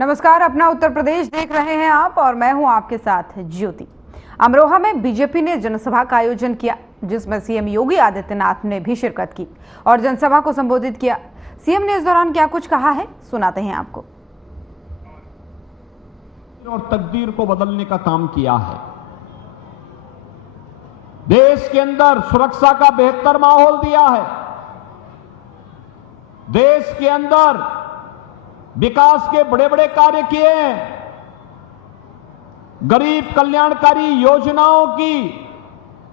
नमस्कार, अपना उत्तर प्रदेश देख रहे हैं आप और मैं हूं आपके साथ ज्योति। अमरोहा में बीजेपी ने जनसभा का आयोजन किया, जिसमें सीएम योगी आदित्यनाथ ने भी शिरकत की और जनसभा को संबोधित किया। सीएम ने इस दौरान क्या कुछ कहा है, सुनाते हैं आपको। और तकदीर को बदलने का काम किया है। देश के अंदर सुरक्षा का बेहतर माहौल दिया है। देश के अंदर विकास के बड़े बड़े कार्य किए हैं। गरीब कल्याणकारी योजनाओं की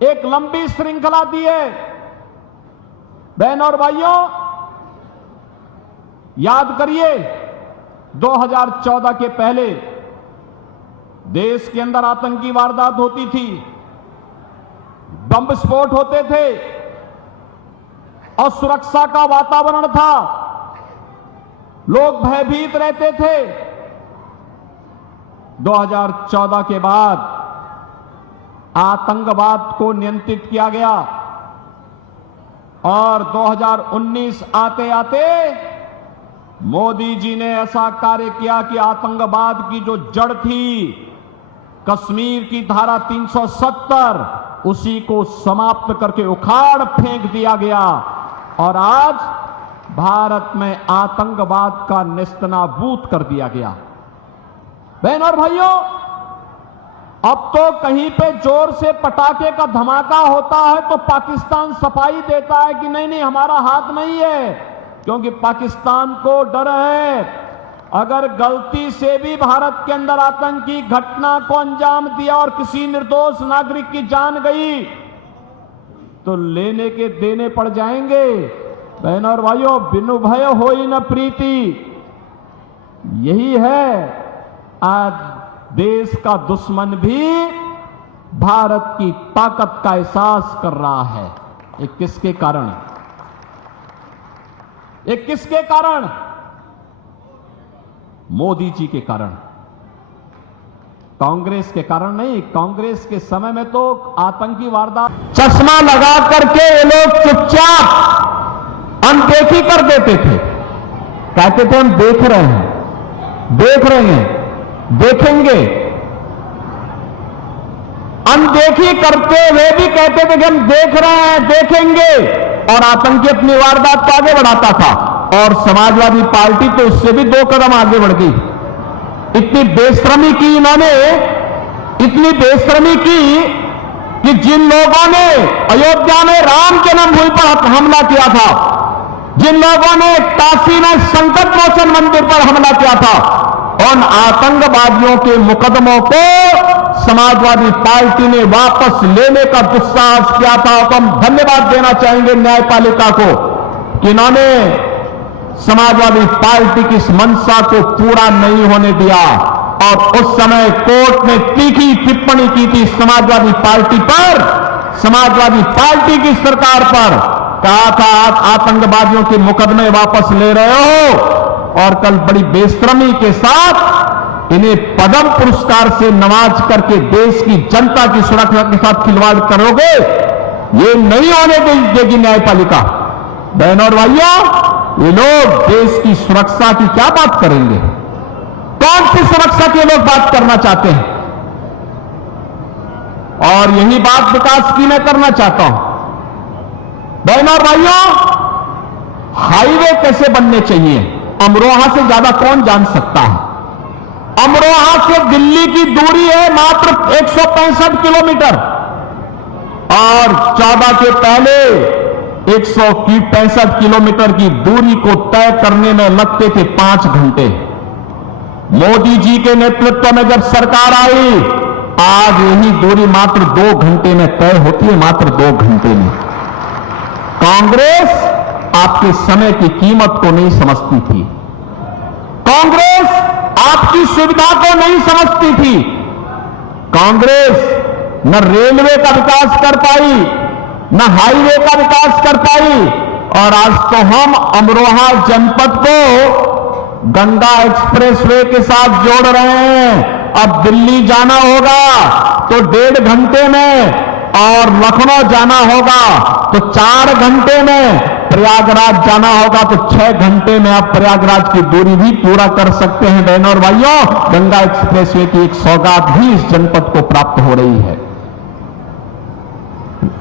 एक लंबी श्रृंखला दी है। बहनों और भाइयों, याद करिए 2014 के पहले देश के अंदर आतंकी वारदात होती थी, बम विस्फोट होते थे और सुरक्षा का वातावरण था, लोग भयभीत रहते थे। 2014 के बाद आतंकवाद को नियंत्रित किया गया और 2019 आते आते मोदी जी ने ऐसा कार्य किया कि आतंकवाद की जो जड़ थी, कश्मीर की धारा 370, उसी को समाप्त करके उखाड़ फेंक दिया गया और आज भारत में आतंकवाद का नेस्तनाबूद कर दिया गया। बहनों और भाइयों, अब तो कहीं पे जोर से पटाखे का धमाका होता है तो पाकिस्तान सफाई देता है कि नहीं हमारा हाथ नहीं है, क्योंकि पाकिस्तान को डर है अगर गलती से भी भारत के अंदर आतंकी घटना को अंजाम दिया और किसी निर्दोष नागरिक की जान गई तो लेने के देने पड़ जाएंगे। बहनों और भाइयों, बिनु भय होई न प्रीति, यही है आज देश का दुश्मन भी भारत की ताकत का एहसास कर रहा है। ये किसके कारण? ये किसके कारण? मोदी जी के कारण, कांग्रेस के कारण नहीं। कांग्रेस के समय में तो आतंकी वारदात चश्मा लगा करके ये लोग चुपचाप अनदेखी कर देते थे, कहते थे हम देख रहे हैं, देखेंगे। अनदेखी करते हुए भी कहते थे कि हम देख रहे हैं, देखेंगे, और आतंकी अपनी वारदात को आगे बढ़ाता था। और समाजवादी पार्टी तो उससे भी 2 कदम आगे बढ़ गई। इतनी बेशर्मी की इन्होंने, इतनी बेशर्मी की कि जिन लोगों ने अयोध्या में राम जन्मभूमि पर हमला किया था, जिन लोगों ने काशी में संकट मोचन मंदिर पर हमला किया था, उन आतंकवादियों के मुकदमों को समाजवादी पार्टी ने वापस लेने का दुस्साहस किया था। तो हम धन्यवाद देना चाहेंगे न्यायपालिका को कि इन्होंने समाजवादी पार्टी की इस मंशा को पूरा नहीं होने दिया। और उस समय कोर्ट ने तीखी टिप्पणी की थी समाजवादी पार्टी पर, समाजवादी पार्टी की सरकार पर, कहा था आप आतंकवादियों के मुकदमे वापस ले रहे हो और कल बड़ी बेशर्मी के साथ इन्हें पद्म पुरस्कार से नवाज करके देश की जनता की सुरक्षा के साथ खिलवाड़ करोगे, ये नहीं होने देगी न्यायपालिका। बहनों और भाइयों, ये लोग देश की सुरक्षा की क्या बात करेंगे? कौन सी सुरक्षा की लोग बात करना चाहते हैं? और यही बात विकास की मैं करना चाहता हूं। बहनों और भाइयों, हाईवे कैसे बनने चाहिए, अमरोहा से ज्यादा कौन जान सकता है? अमरोहा से दिल्ली की दूरी है मात्र 165 किलोमीटर और 14 के पहले 165 किलोमीटर की दूरी को तय करने में लगते थे 5 घंटे। मोदी जी के नेतृत्व में जब सरकार आई, आज यही दूरी मात्र 2 घंटे में तय होती है, मात्र 2 घंटे में। कांग्रेस आपके समय की कीमत को नहीं समझती थी, कांग्रेस आपकी सुविधा को नहीं समझती थी। कांग्रेस न रेलवे का विकास कर पाई, न हाईवे का विकास कर पाई, और आज तो हम अमरोहा जनपद को गंगा एक्सप्रेसवे के साथ जोड़ रहे हैं। अब दिल्ली जाना होगा तो 1.5 घंटे में, और लखनऊ जाना होगा तो 4 घंटे में, प्रयागराज जाना होगा तो 6 घंटे में आप प्रयागराज की दूरी भी पूरा कर सकते हैं। बहनों और भाइयों, गंगा एक्सप्रेसवे की एक सौगात भी इस जनपद को प्राप्त हो रही है।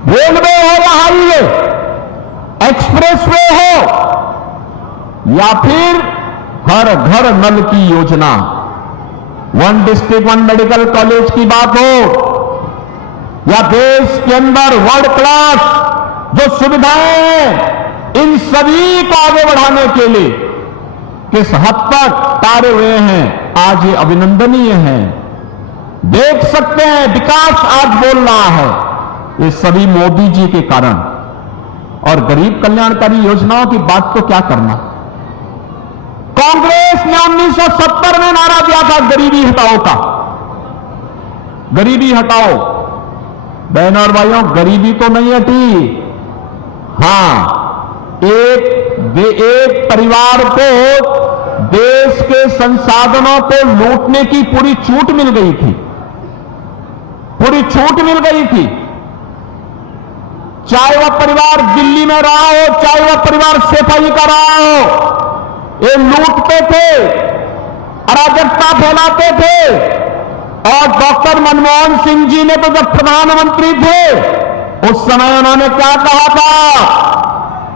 रेलवे हो या हाईवे, एक्सप्रेसवे हो या फिर हर घर नल की योजना, 1 डिस्ट्रिक्ट 1 मेडिकल कॉलेज की बात हो या देश के अंदर वर्ल्ड क्लास जो सुविधाएं हैं, इन सभी को आगे बढ़ाने के लिए किस हद तक कार्य हुए हैं, आज ये अभिनंदनीय है। देख सकते हैं विकास आज बोल रहा है, ये सभी मोदी जी के कारण। और गरीब कल्याणकारी योजनाओं की बात तो क्या करना। कांग्रेस ने 1970 में नारा दिया था गरीबी हटाओ का, गरीबी हटाओ। बहनों और भाइयों, गरीबी तो नहीं हटी। हां, एक परिवार को देश के संसाधनों को लूटने की पूरी छूट मिल गई थी, पूरी छूट मिल गई थी। चाहे वह परिवार दिल्ली में रहा हो, चाहे वह परिवार सफाई का रहा हो, ये लूटते थे, अराजकता फैलाते थे। और डॉक्टर मनमोहन सिंह जी ने तो जब प्रधानमंत्री थे उस समय उन्होंने क्या कहा था?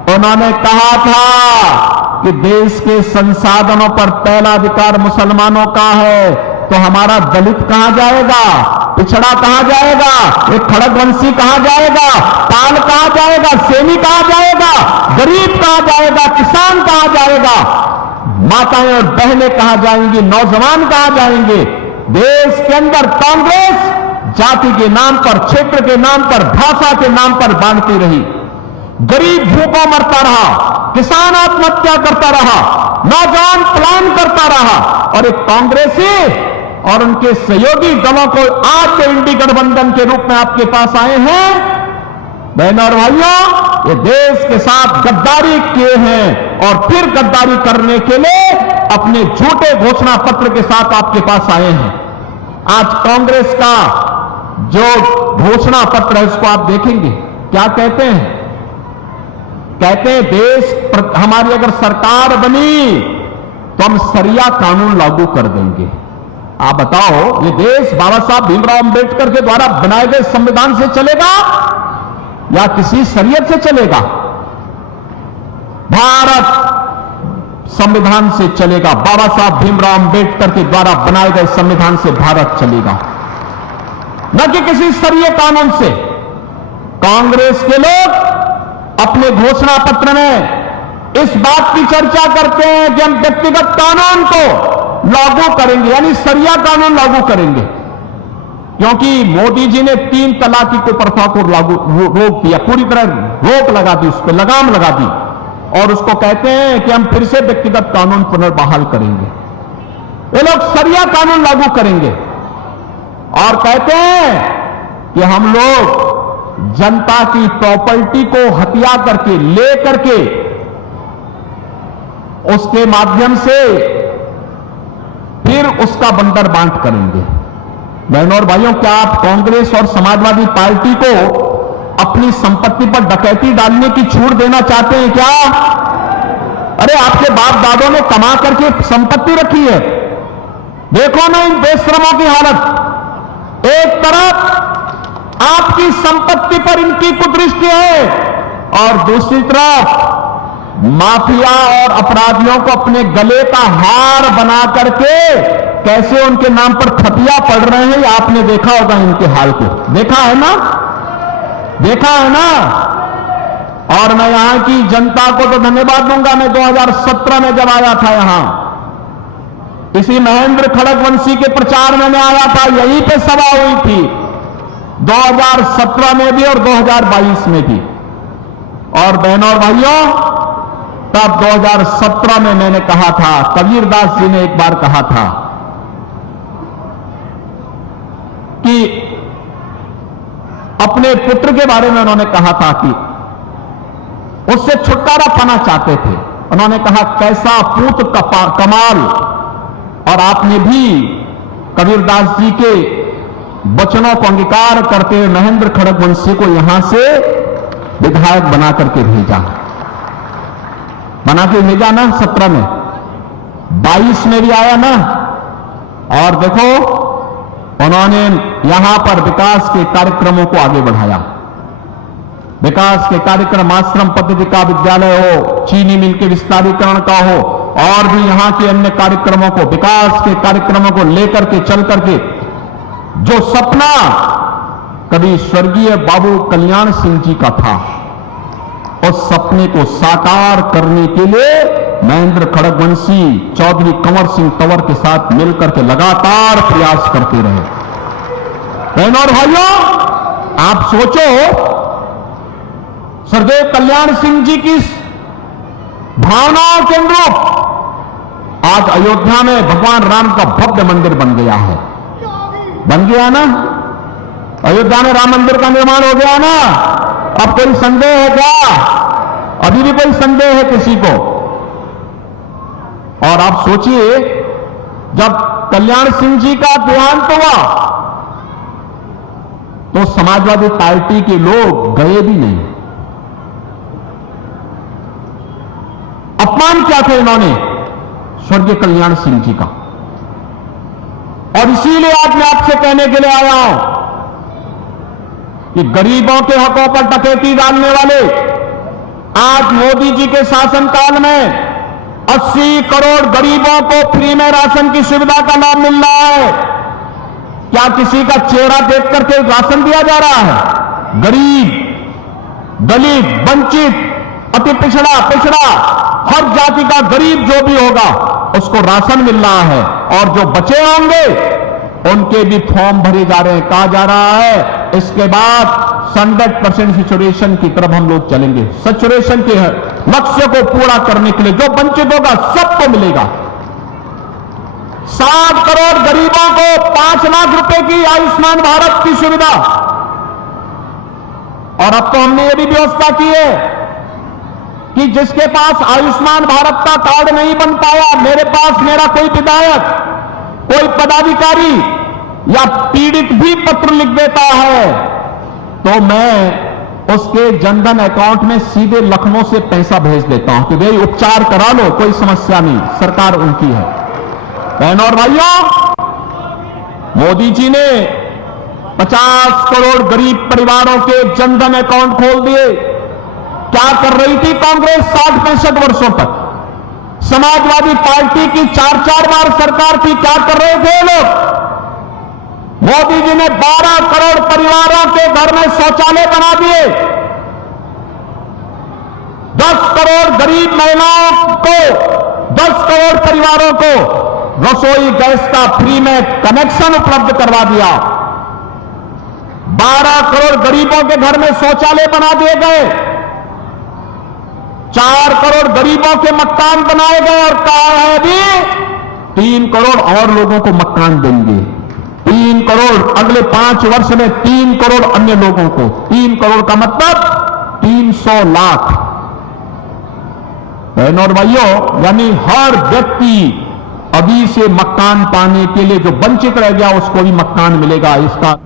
उन्होंने कहा था कि देश के संसाधनों पर पहला अधिकार मुसलमानों का है, तो हमारा दलित कहां जाएगा, पिछड़ा कहां जाएगा, एक खड़गवंशी कहां जाएगा, पाल कहां जाएगा, सैनी कहां जाएगा, गरीब कहां जाएगा, किसान कहां जाएगा, माताएं और बहनें कहां जाएंगी, नौजवान कहां जाएंगे। देश के अंदर कांग्रेस जाति के नाम पर, क्षेत्र के नाम पर, भाषा के नाम पर बांटती रही। गरीब भूखों मरता रहा, किसान आत्महत्या करता रहा, नौजवान पलायन करता रहा। और एक कांग्रेसी और उनके सहयोगी दलों को आज के इंडी गठबंधन के रूप में आपके पास आए हैं। बहनों और भाइयों, ये देश के साथ गद्दारी किए हैं और फिर गद्दारी करने के लिए अपने झूठे घोषणा पत्र के साथ आपके पास आए हैं। आज कांग्रेस का जो घोषणा पत्र है उसको आप देखेंगे, क्या कहते हैं? कहते हैं देश हमारी अगर सरकार बनी तो हम सरिया कानून लागू कर देंगे। आप बताओ, ये देश बाबा साहब भीमराव अंबेडकर के द्वारा बनाए गए संविधान से चलेगा या किसी शरीयत से चलेगा? भारत संविधान से चलेगा। बाबा साहब भीमराव अंबेडकर के द्वारा बनाए गए संविधान से भारत चलेगा, न कि किसी शरीय कानून से। कांग्रेस के लोग अपने घोषणा पत्र में इस बात की चर्चा करते हैं कि हम व्यक्तिगत कानून को लागू करेंगे, यानी शरिया कानून लागू करेंगे, क्योंकि मोदी जी ने 3 तलाक की कुप्रथा को रोक दिया, पूरी तरह रोक लगा दी, उस पर लगाम लगा दी। और उसको कहते हैं कि हम फिर से व्यक्तिगत कानून पुनर्बहाल करेंगे। ये लोग शरिया कानून लागू करेंगे और कहते हैं कि हम लोग जनता की प्रॉपर्टी को हत्या करके, ले करके उसके माध्यम से फिर उसका बंदर बांट करेंगे। बहनों और भाइयों, क्या आप कांग्रेस और समाजवादी पार्टी को अपनी संपत्ति पर डकैती डालने की छूट देना चाहते हैं क्या? अरे आपके बाप दादों ने कमा करके संपत्ति रखी है, देखो ना इन बेशरमों की हालत। एक तरफ आपकी संपत्ति पर इनकी कुदृष्टि है और दूसरी तरफ माफिया और अपराधियों को अपने गले का हार बना करके कैसे उनके नाम पर खतिया पड़ रहे हैं, आपने देखा होगा इनके हाल को। देखा है ना, देखा है ना। और मैं यहां की जनता को तो धन्यवाद दूंगा। मैं 2017 में जब आया था यहां, इसी महेंद्र खड़गवंशी के प्रचार में मैं आया था, यहीं पे सभा हुई थी 2017 में भी और 2022 में भी। और बहनों और भाइयों, तब 2017 में मैंने कहा था, कबीरदास जी ने एक बार कहा था कि अपने पुत्र के बारे में उन्होंने कहा था कि उससे छुटकारा पाना चाहते थे। उन्होंने कहा कैसा पूत कमाल। और आपने भी कबीरदास जी के वचनों को अंगीकार करते हुए महेंद्र खड़गवंशी को यहां से विधायक बना करके भेजा। बना के भेजा ना 17 में, 22 में भी आया ना। और देखो उन्होंने यहां पर विकास के कार्यक्रमों को आगे बढ़ाया। विकास के कार्यक्रम आश्रम पद्धति का विद्यालय हो, चीनी मिल के विस्तारीकरण का हो, और भी यहां के अन्य कार्यक्रमों को, विकास के कार्यक्रमों को लेकर के चल करके जो सपना कभी स्वर्गीय बाबू कल्याण सिंह जी का था, उस सपने को साकार करने के लिए महेंद्र खड़गवंशी चौधरी कंवर सिंह तंवर के साथ मिलकर के लगातार प्रयास करते रहे। बहनों और भाइयों, आप सोचो सरदेव कल्याण सिंह जी की भावनाओं के अनुरूप आज अयोध्या में भगवान राम का भव्य मंदिर बन गया है। बन गया ना, अयोध्या में राम मंदिर का निर्माण हो गया ना। अब कोई संदेह है क्या? अभी भी कोई संदेह है किसी को? और आप सोचिए, जब कल्याण सिंह जी का देहांत हुआ तो समाजवादी पार्टी के लोग गए भी नहीं। अपमान किया था इन्होंने स्वर्गीय कल्याण सिंह जी का। और इसीलिए आज मैं आपसे कहने के लिए आया हूं कि गरीबों के हकों पर डकैती डालने वाले आज मोदी जी के शासनकाल में 80 करोड़ गरीबों को फ्री में राशन की सुविधा का लाभ मिल रहा है। क्या किसी का चेहरा देख करके राशन दिया जा रहा है? गरीब, दलित, वंचित, अति पिछड़ा, हर जाति का गरीब जो भी होगा उसको राशन मिल रहा है। और जो बचे होंगे उनके भी फॉर्म भरे जा रहे हैं। कहा जा रहा है इसके बाद 100% सैचुरेशन की तरफ हम लोग चलेंगे। सैचुरेशन के लक्ष्य को पूरा करने के लिए जो वंचित होगा सबको मिलेगा। 60 करोड़ गरीबों को 5 लाख रुपए की आयुष्मान भारत की सुविधा। और अब तो हमने ये भी व्यवस्था की है कि जिसके पास आयुष्मान भारत का कार्ड नहीं बन पाया, मेरे पास मेरा कोई विधायक, कोई पदाधिकारी या पीड़ित भी पत्र लिख देता है तो मैं उसके जनधन अकाउंट में सीधे लखनऊ से पैसा भेज देता हूं कि भाई उपचार करा लो, कोई समस्या नहीं, सरकार उनकी है। बहनों और भाइयों, मोदी जी ने 50 करोड़ गरीब परिवारों के जनधन अकाउंट खोल दिए। क्या कर रही थी कांग्रेस 60-65 वर्षों तक? समाजवादी पार्टी की 4-4 बार सरकार थी, क्या कर रहे थे लोग? मोदी जी ने 12 करोड़ परिवारों के घर में शौचालय बना दिए। 10 करोड़ गरीब महिलाओं को, 10 करोड़ परिवारों को रसोई गैस का फ्री में कनेक्शन उपलब्ध करवा दिया। 12 करोड़ गरीबों के घर में शौचालय बना दिए गए। 4 करोड़ गरीबों के मकान बनाए गए और कहा है अभी 3 करोड़ और लोगों को मकान देंगे। 3 करोड़ अगले 5 वर्ष में 3 करोड़ अन्य लोगों को। 3 करोड़ का मतलब 300 लाख। बहनों और भाइयों, यानी हर व्यक्ति अभी से मकान पाने के लिए जो वंचित रह गया उसको भी मकान मिलेगा। इसका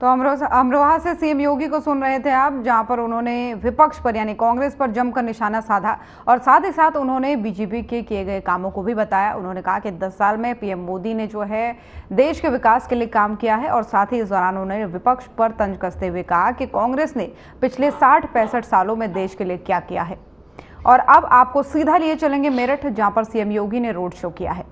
तो अमरोहा से सीएम योगी को सुन रहे थे आप, जहां पर उन्होंने विपक्ष पर यानी कांग्रेस पर जमकर निशाना साधा और साथ ही साथ उन्होंने बीजेपी के किए गए कामों को भी बताया। उन्होंने कहा कि 10 साल में पीएम मोदी ने जो है देश के विकास के लिए काम किया है और साथ ही इस दौरान उन्होंने विपक्ष पर तंज कसते हुए कहा कि कांग्रेस ने पिछले 60-65 सालों में देश के लिए क्या किया है। और अब आपको सीधा लिए चलेंगे मेरठ, जहाँ पर सीएम योगी ने रोड शो किया है।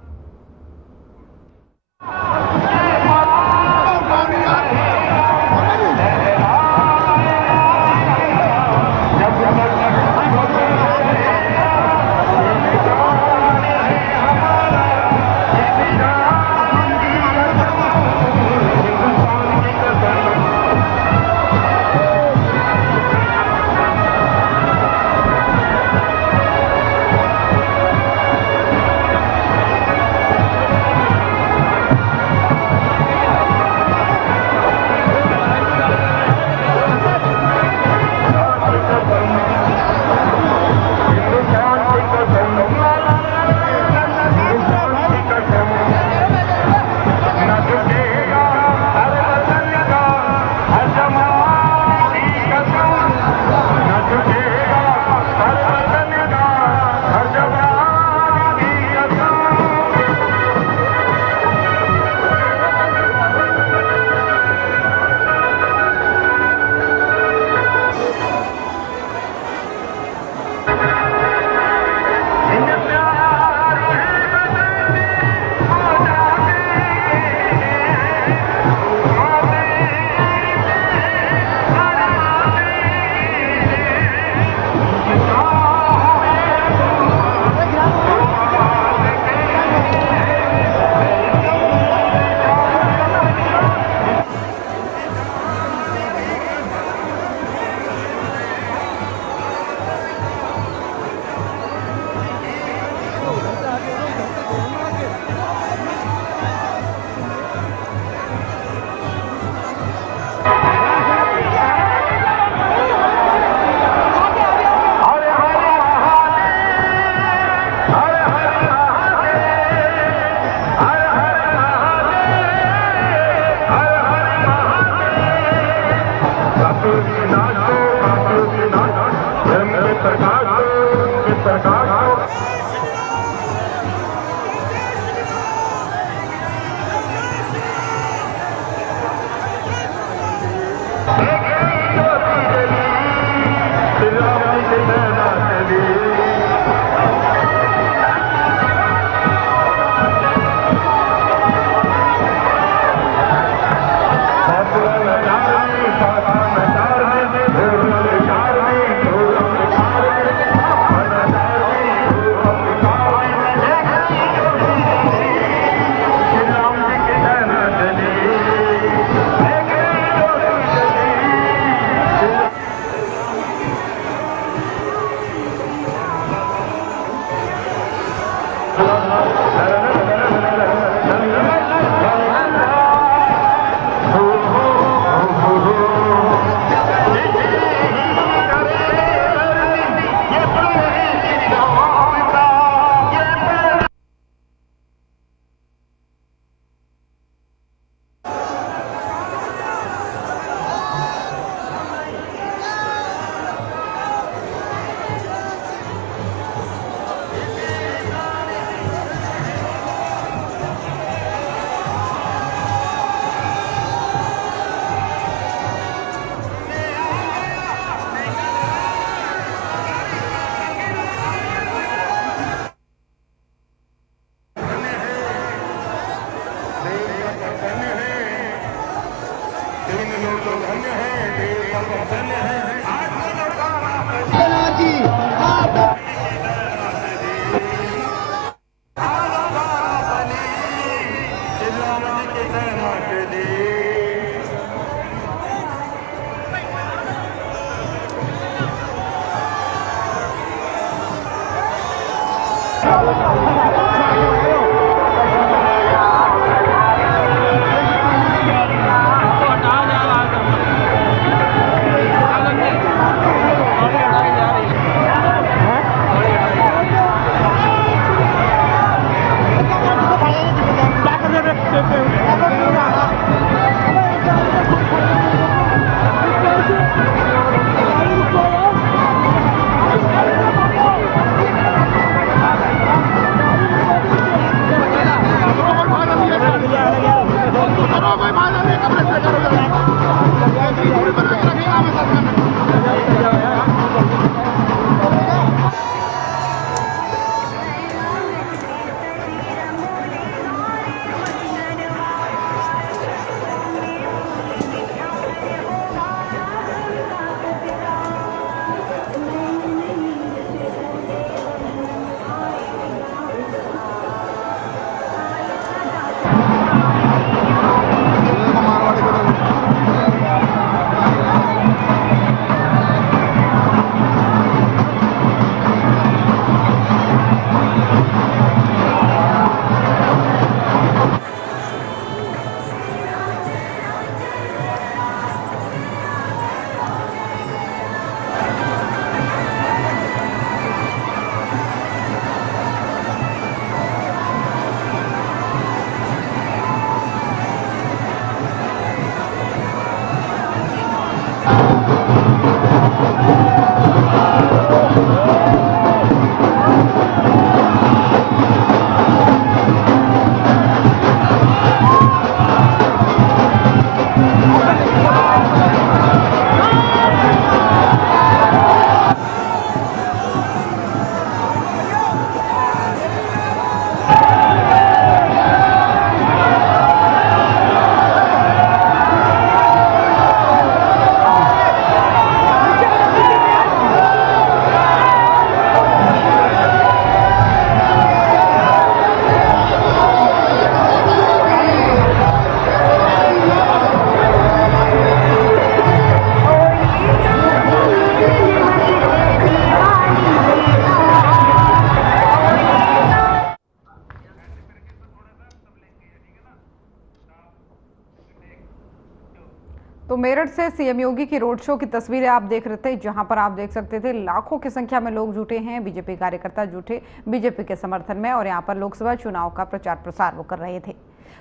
तो मेरठ से सीएम योगी की रोड शो की तस्वीरें आप देख रहे थे, जहां पर आप देख सकते थे लाखों की संख्या में लोग जुटे हैं, बीजेपी कार्यकर्ता जुटे बीजेपी के समर्थन में, और यहां पर लोकसभा चुनाव का प्रचार प्रसार वो कर रहे थे।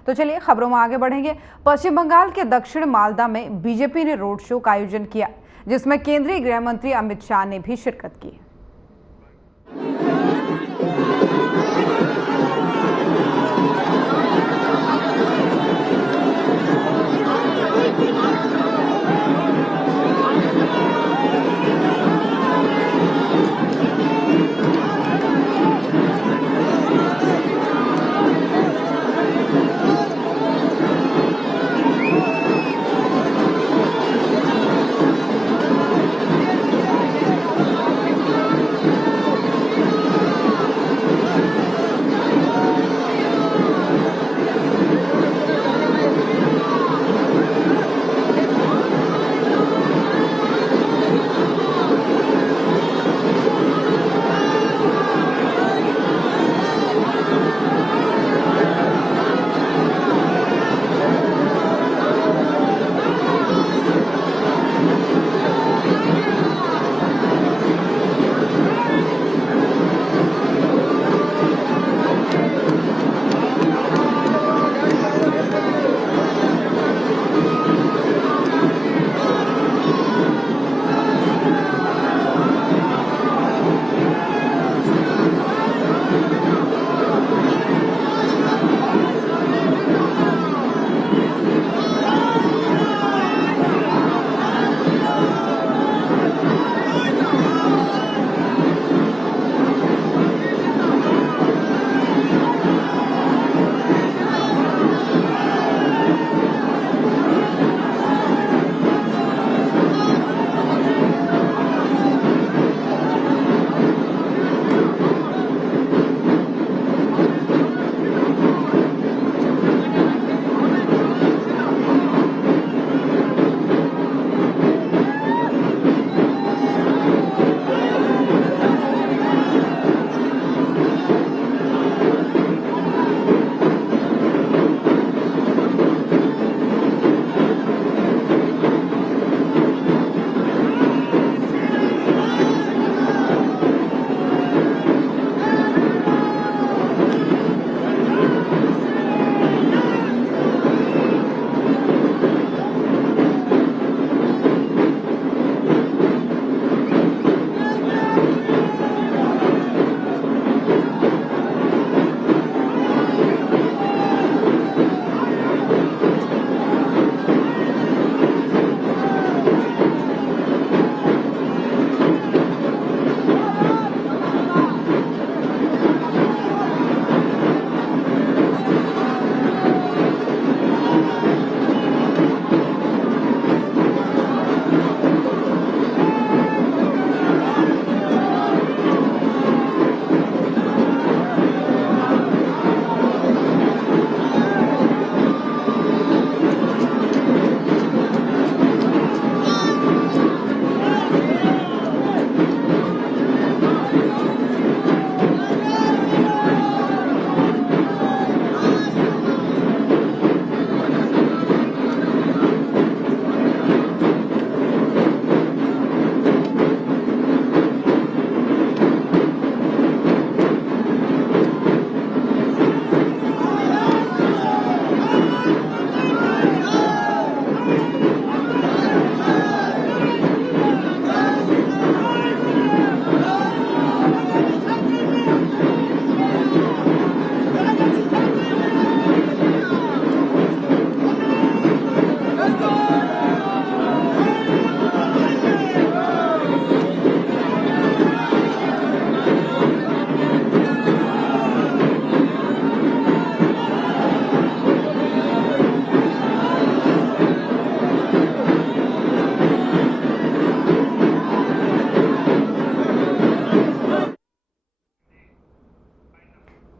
तो चलिए खबरों में आगे बढ़ेंगे। पश्चिम बंगाल के दक्षिण मालदा में बीजेपी ने रोड शो का आयोजन किया, जिसमें केंद्रीय गृह मंत्री अमित शाह ने भी शिरकत की।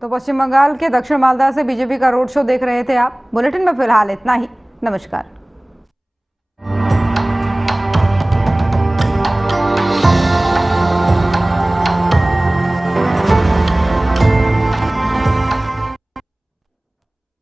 तो पश्चिम बंगाल के दक्षिण मालदा से बीजेपी का रोड शो देख रहे थे आप। बुलेटिन में फिलहाल इतना ही। नमस्कार।